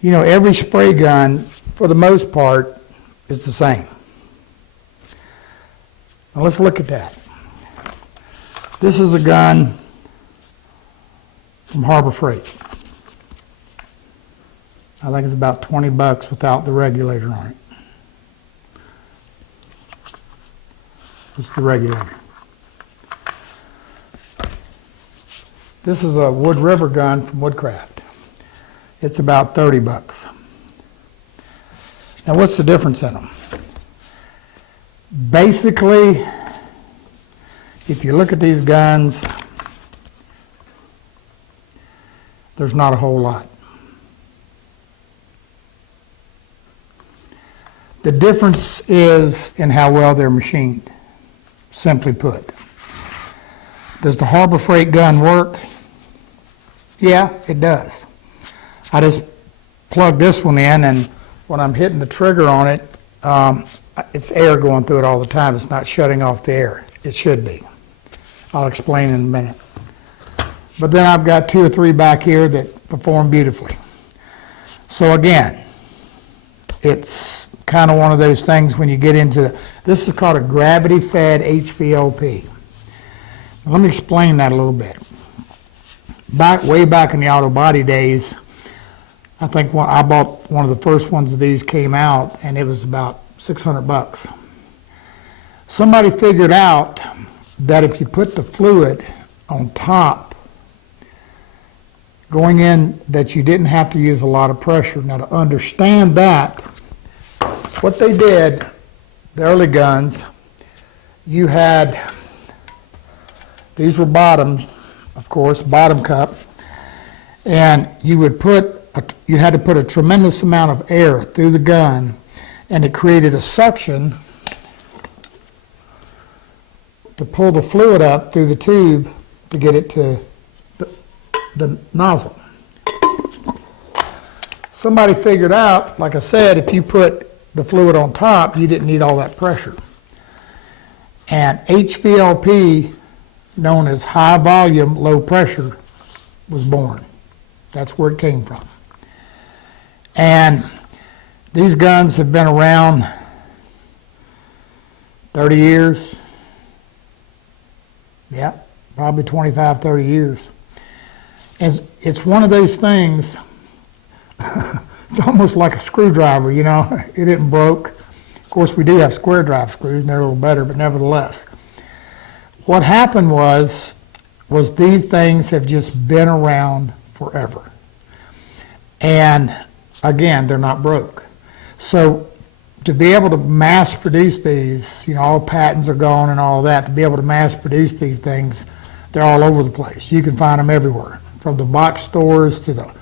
You know, every spray gun, for the most part, is the same. Now let's look at that. This is a gun from Harbor Freight. I think it's about 20 bucks without the regulator on it. It's the regulator. This is a Wood River gun from Woodcraft. It's about 30 bucks. Now what's the difference in them? Basically, if you look at these guns, there's not a whole lot. The difference is in how well they're machined, simply put. Does the Harbor Freight gun work? Yeah, it does. I just plug this one in, and when I'm hitting the trigger on it, it's air going through it all the time. It's not shutting off the air. It should be. I'll explain in a minute. But then I've got 2 or 3 back here that perform beautifully. So again, it's kind of one of those things when you get into, this is called a gravity-fed HVLP. Let me explain that a little bit. Way back in the auto body days, I think I bought one of the first ones of these came out, and it was about 600 bucks. Somebody figured out that if you put the fluid on top, going in, that you didn't have to use a lot of pressure. Now to understand that, what they did, the early guns, you had, these were bottoms, of course, bottom cup, and you would you had to put a tremendous amount of air through the gun, and it created a suction to pull the fluid up through the tube to get it to the nozzle. Somebody figured out, like I said, if you put the fluid on top, you didn't need all that pressure. And HVLP, known as high volume, low pressure, was born. That's where it came from. And these guns have been around 30 years. Yeah, probably 25, 30 years. And it's one of those things, it's almost like a screwdriver, you know, it isn't broke. Of course, we do have square drive screws, and they're a little better, but nevertheless. What happened was these things have just been around forever. And again, they're not broke. So to be able to mass produce these, you know, all patents are gone and all that, to be able to mass produce these things, they're all over the place. You can find them everywhere, from the box stores to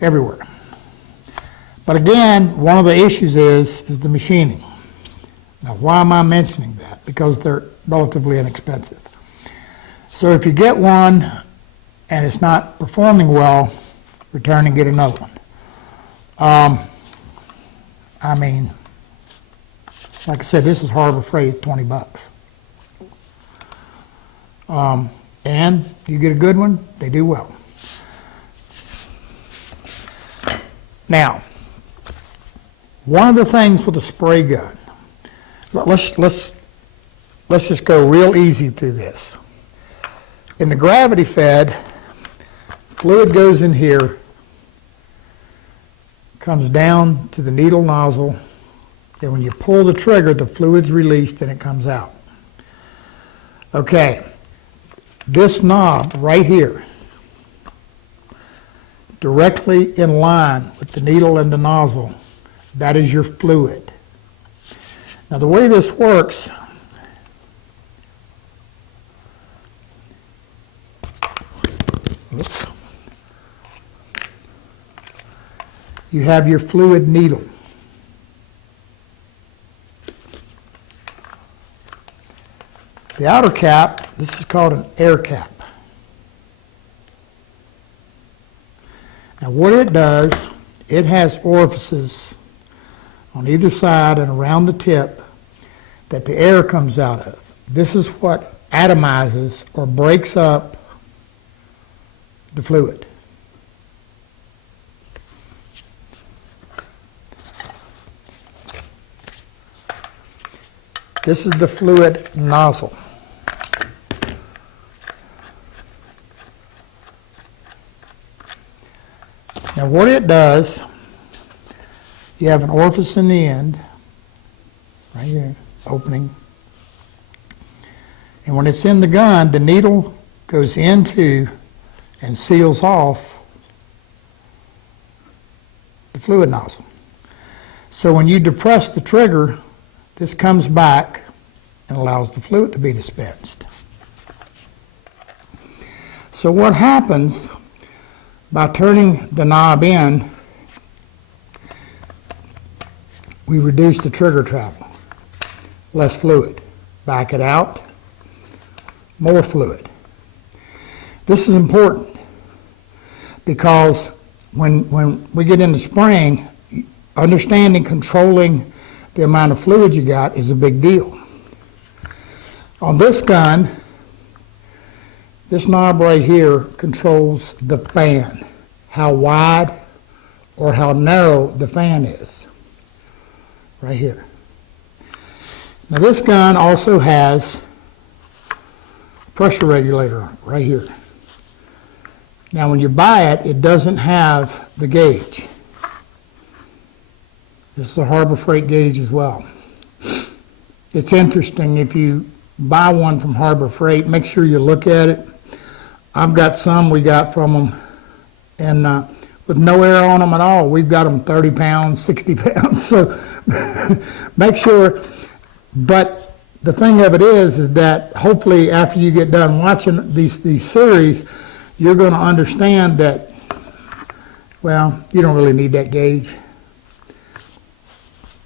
everywhere. But again, one of the issues is the machining. Now, why am I mentioning that? Because they're relatively inexpensive. So if you get one and it's not performing well, return and get another one. I mean, like I said, this is Harbor Freight, 20 bucks. And you get a good one, they do well. Now, one of the things with a spray gun, let's just go real easy through this. In the gravity fed, fluid goes in here, comes down to the needle nozzle, and when you pull the trigger, the fluid's released and it comes out. Okay, this knob right here, directly in line with the needle and the nozzle, that is your fluid. Now the way this works, oops, you have your fluid needle. The outer cap, this is called an air cap. Now what it does, it has orifices on either side and around the tip that the air comes out of. This is what atomizes or breaks up the fluid. This is the fluid nozzle. Now what it does, you have an orifice in the end, right here, opening. And when it's in the gun, the needle goes into and seals off the fluid nozzle. So when you depress the trigger, this comes back and allows the fluid to be dispensed. So what happens by turning the knob in, we reduce the trigger travel. Less fluid. Back it out, more fluid. This is important because when we get into spraying, understanding, controlling the amount of fluid you got is a big deal. On this gun, this knob right here controls the fan, how wide or how narrow the fan is, right here. Now this gun also has a pressure regulator on it, right here. Now when you buy it, it doesn't have the gauge. This is a Harbor Freight gauge as well. It's interesting, if you buy one from Harbor Freight, make sure you look at it. I've got some we got from them, and with no air on them at all. We've got them 30 pounds, 60 pounds, so make sure. But the thing of it is that hopefully after you get done watching these series, you're going to understand that, well, you don't really need that gauge.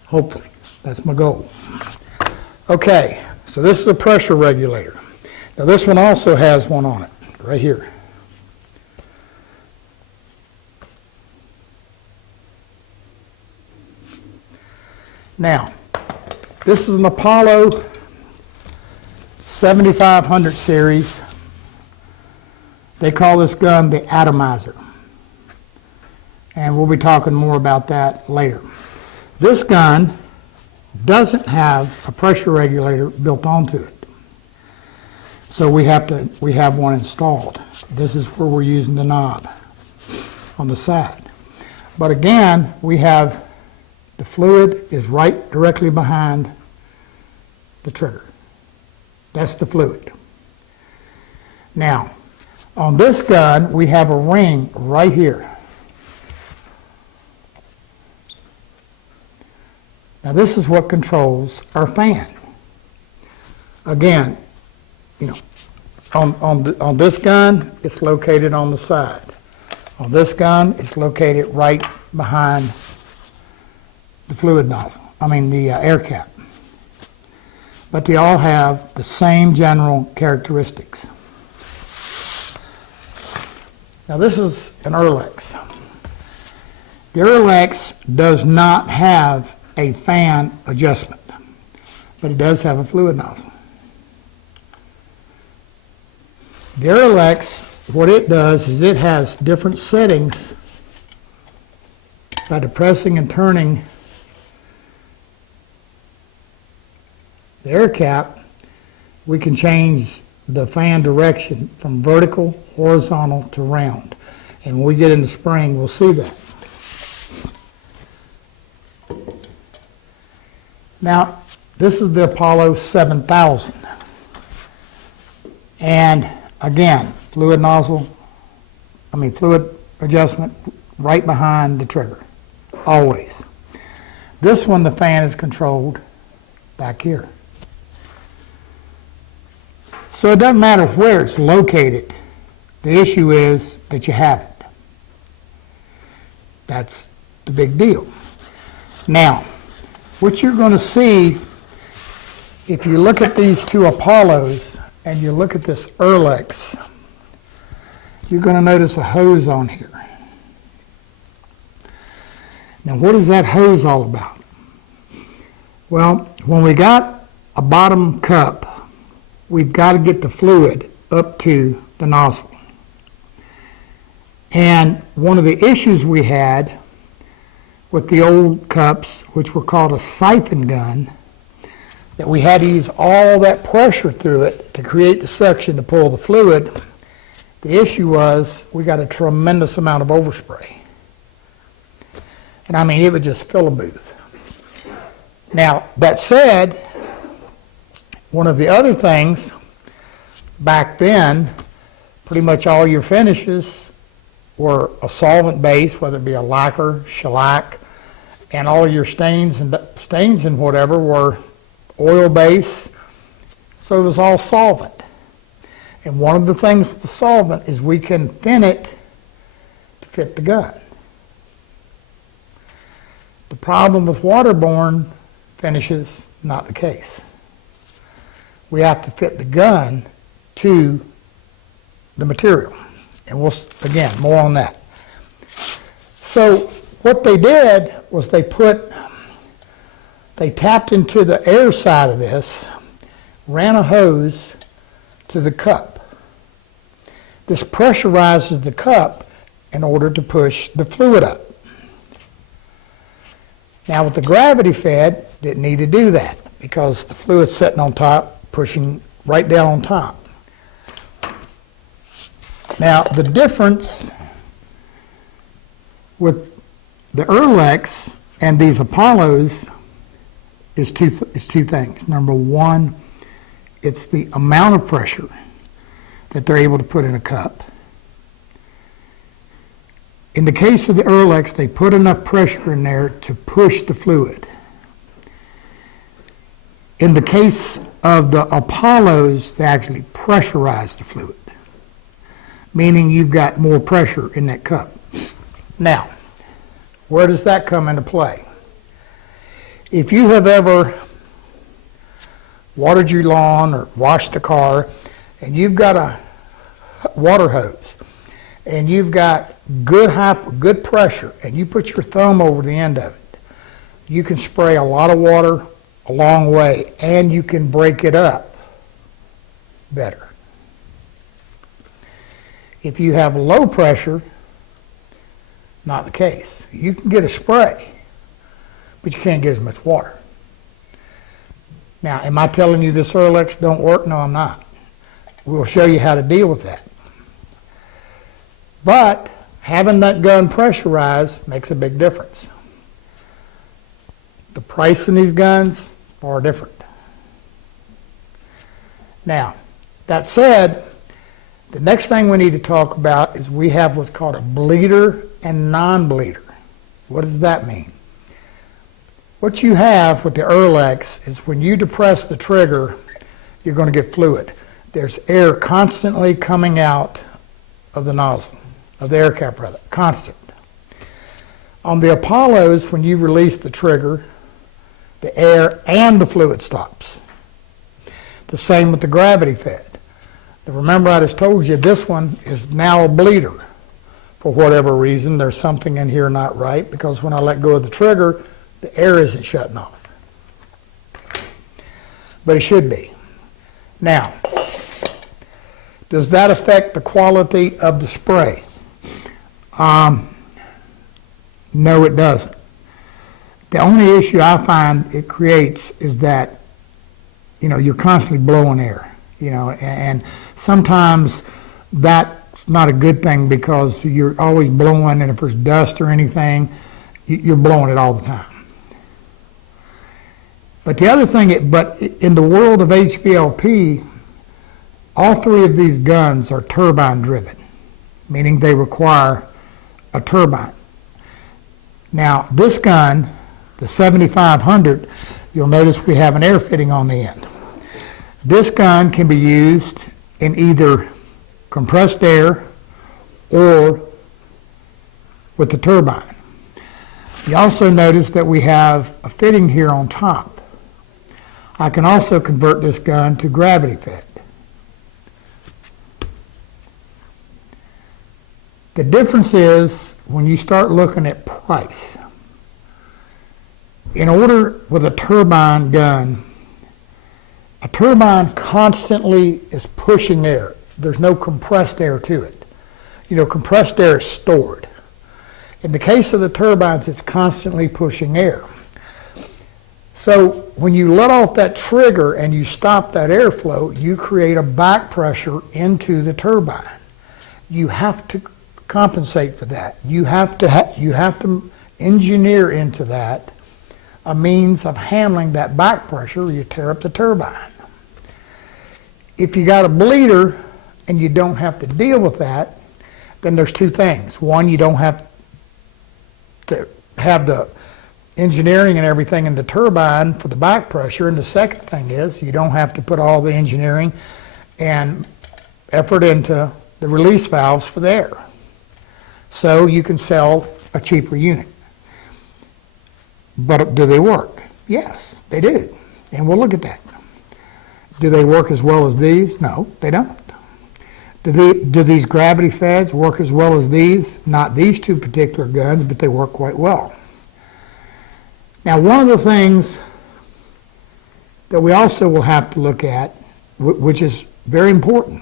Hopefully. That's my goal. Okay, so this is a pressure regulator. Now this one also has one on it, right here. Now, this is an Apollo 7500 series. They call this gun the Atomizer. And we'll be talking more about that later. This gun doesn't have a pressure regulator built onto it. So we have one installed. This is where we're using the knob on the side. But again, we have the fluid is right directly behind the trigger. That's the fluid. Now, on this gun, we have a ring right here. Now this is what controls our fan. Again, you know, on this gun, it's located on the side. On this gun, it's located right behind the fluid nozzle, the air cap. But they all have the same general characteristics. Now this is an Erlex. The Erlex does not have a fan adjustment, but it does have a fluid nozzle. The Erlex, what it does is it has different settings. By depressing and turning the air cap, we can change the fan direction from vertical, horizontal to round. And when we get into spraying, we'll see that. Now, this is the Apollo 7000. And again, fluid adjustment right behind the trigger, always. This one, the fan is controlled back here. So it doesn't matter where it's located. The issue is that you have it. That's the big deal. Now, what you're going to see, if you look at these two Apollos and you look at this Erlex, you're going to notice a hose on here. Now, what is that hose all about? Well, when we got a bottom cup, we've got to get the fluid up to the nozzle. And one of the issues we had with the old cups, which were called a siphon gun, that we had to use all that pressure through it to create the suction to pull the fluid. The issue was we got a tremendous amount of overspray. And I mean, it would just fill a booth. Now, that said, one of the other things back then, pretty much all your finishes were a solvent base, whether it be a lacquer, shellac, and all your stains and whatever were oil base. So it was all solvent. And one of the things with the solvent is we can thin it to fit the gun. The problem with waterborne finishes, not the case. We have to fit the gun to the material. And we'll, again, more on that. So what they did was they tapped into the air side of this, ran a hose to the cup. This pressurizes the cup in order to push the fluid up. Now with the gravity fed, didn't need to do that because the fluid's sitting on top, pushing right down on top. Now the difference with the Erlex and these Apollos is two things. Number one, it's the amount of pressure that they're able to put in a cup. In the case of the Erlex, they put enough pressure in there to push the fluid. In the case of the Apollos, they actually pressurize the fluid, meaning you've got more pressure in that cup. Now, where does that come into play? If you have ever watered your lawn or washed a car, and you've got a water hose, and you've got good pressure, and you put your thumb over the end of it, you can spray a lot of water a long way, and you can break it up better. If you have low pressure, not the case. You can get a spray, but you can't get as much water. Now, am I telling you this Erlex don't work? No, I'm not. We'll show you how to deal with that. But having that gun pressurized makes a big difference. The price in these guns, far different. Now, that said, the next thing we need to talk about is we have what's called a bleeder and non-bleeder. What does that mean? What you have with the Erlex is when you depress the trigger, you're going to get fluid. There's air constantly coming out of the nozzle, of the air cap rather, constant. On the Apollos, when you release the trigger, the air and the fluid stops. The same with the gravity fed. Remember I just told you this one is now a bleeder. For whatever reason, there's something in here not right, because when I let go of the trigger, the air isn't shutting off. But it should be. Now, does that affect the quality of the spray? No, it doesn't. The only issue I find it creates is that, you're constantly blowing air, and sometimes that's not a good thing because you're always blowing, and if there's dust or anything, you're blowing it all the time. But the other thing, but in the world of HVLP, all three of these guns are turbine driven, meaning they require a turbine. Now, this gun, the 7500, you'll notice we have an air fitting on the end. This gun can be used in either compressed air or with the turbine. You also notice that we have a fitting here on top. I can also convert this gun to gravity fed. The difference is when you start looking at price. In order with a turbine gun, a turbine constantly is pushing air. There's no compressed air to it. Compressed air is stored. In the case of the turbines, it's constantly pushing air. So when you let off that trigger and you stop that airflow, you create a back pressure into the turbine. You have to compensate for that. You have to engineer into that a means of handling that back pressure or you tear up the turbine. If you got a bleeder and you don't have to deal with that, then there's two things. One, you don't have to have the engineering and everything in the turbine for the back pressure, and the second thing is you don't have to put all the engineering and effort into the release valves for the air. So you can sell a cheaper unit. But do they work? Yes, they do. And we'll look at that. Do they work as well as these? No, they don't. Do these gravity feds work as well as these? Not these two particular guns, but they work quite well. Now, one of the things that we also will have to look at, which is very important,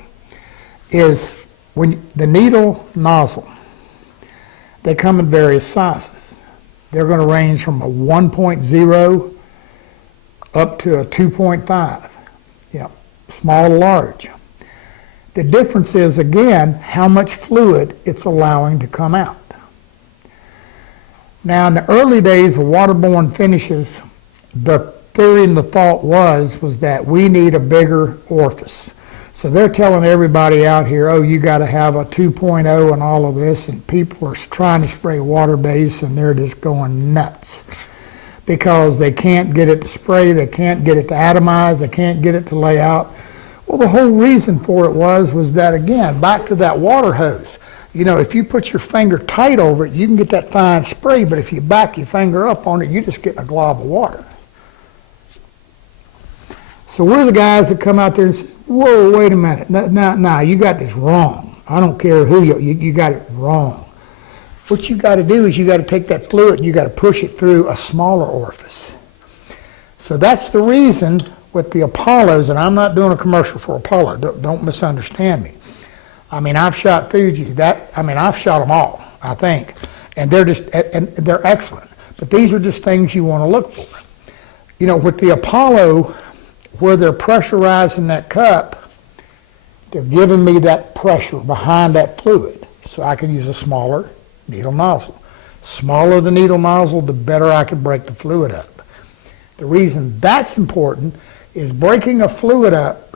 is when the needle nozzle, they come in various sizes. They're going to range from a 1.0 up to a 2.5, small to large. The difference is, again, how much fluid it's allowing to come out. Now, in the early days of waterborne finishes, the theory and the thought was that we need a bigger orifice. So they're telling everybody out here, oh, you got to have a 2.0 and all of this, and people are trying to spray water-based, and they're just going nuts because they can't get it to spray, they can't get it to atomize, they can't get it to lay out. Well, the whole reason for it was that, again, back to that water hose. If you put your finger tight over it, you can get that fine spray, but if you back your finger up on it, you're just getting a glob of water. So we're the guys that come out there and say, whoa, wait a minute. No, you got this wrong. I don't care who you got it wrong. What you got to do is you got to take that fluid and you got to push it through a smaller orifice. So that's the reason with the Apollos, and I'm not doing a commercial for Apollo, don't misunderstand me. I mean, I've shot Fuji, I've shot them all, I think, and they're excellent. But these are just things you want to look for. With the Apollo, where they're pressurizing that cup, they're giving me that pressure behind that fluid, so I can use a smaller needle nozzle. Smaller the needle nozzle, the better I can break the fluid up. The reason that's important is breaking a fluid up.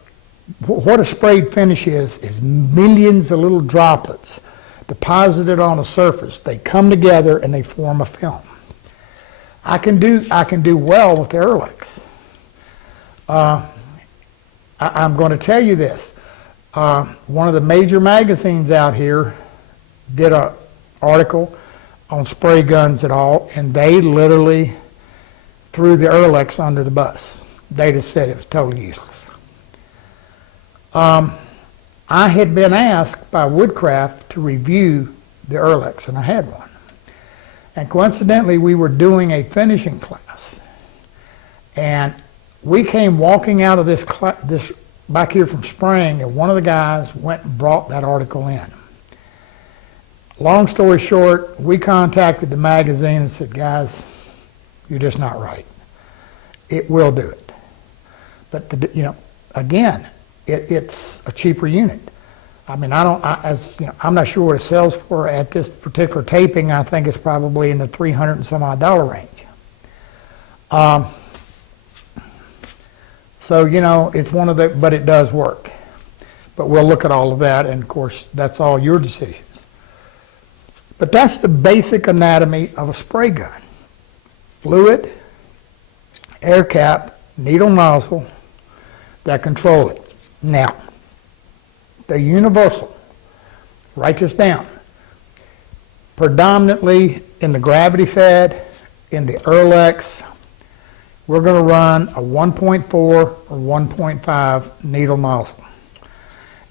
What a sprayed finish is millions of little droplets deposited on a surface. They come together and they form a film. I can do well with the Erlex. I'm going to tell you this. One of the major magazines out here did an article on spray guns at all, and they literally threw the Erlex under the bus. They just said it was totally useless. I had been asked by Woodcraft to review the Erlex, and I had one. And coincidentally, we were doing a finishing class. And we came walking out of this back here from spraying, and one of the guys went and brought that article in. Long story short, we contacted the magazine and said, guys, you're just not right. It will do it. But, again, it's a cheaper unit. I mean, I'm not sure what it sells for at this particular taping. I think it's probably in the $300 and some odd range. So, it's one of the, but it does work. But we'll look at all of that, and of course, that's all your decisions. But that's the basic anatomy of a spray gun. Fluid, air cap, needle nozzle that control it. Now, the universal, write this down, predominantly in the gravity fed, in the Erlex, we're going to run a 1.4 or 1.5 needle nozzle.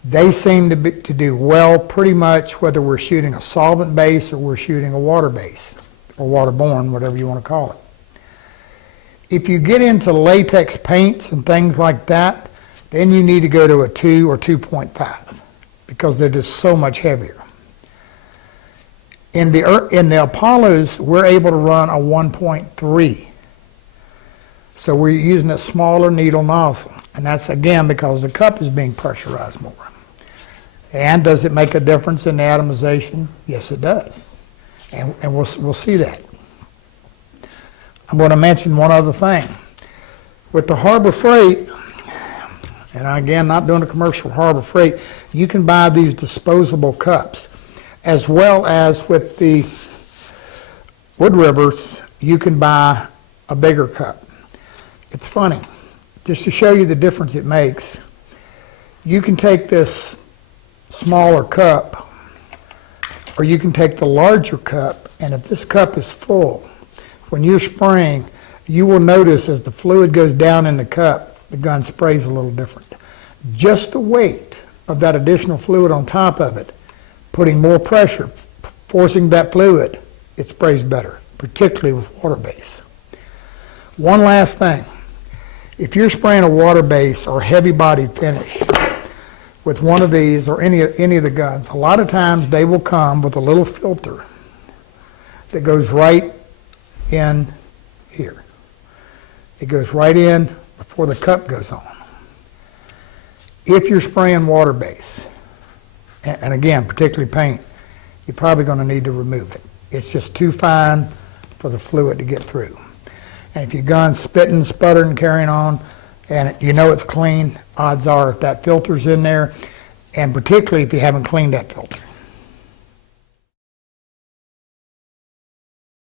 They seem to do well pretty much whether we're shooting a solvent base or we're shooting a water base, or waterborne, whatever you want to call it. If you get into latex paints and things like that, then you need to go to a 2 or 2.5 because they're just so much heavier. In the Apollos, we're able to run a 1.3. So we're using a smaller needle nozzle. And that's, again, because the cup is being pressurized more. And does it make a difference in the atomization? Yes, it does. And we'll see that. I'm going to mention one other thing. With the Harbor Freight, and again, not doing a commercial for Harbor Freight, you can buy these disposable cups. As well as with the Wood Rivers, you can buy a bigger cup. It's funny, just to show you the difference it makes. You can take this smaller cup, or you can take the larger cup, and if this cup is full, when you're spraying, you will notice as the fluid goes down in the cup, the gun sprays a little different. Just the weight of that additional fluid on top of it, putting more pressure, forcing that fluid, it sprays better, particularly with water base. One last thing. If you're spraying a water base or heavy body finish with one of these or any of the guns, a lot of times they will come with a little filter that goes right in here. It goes right in before the cup goes on. If you're spraying water base, and again, particularly paint, you're probably going to need to remove it. It's just too fine for the fluid to get through. And if your gun's spitting, sputtering, carrying on, and you know it's clean, odds are if that filter's in there, and particularly if you haven't cleaned that filter.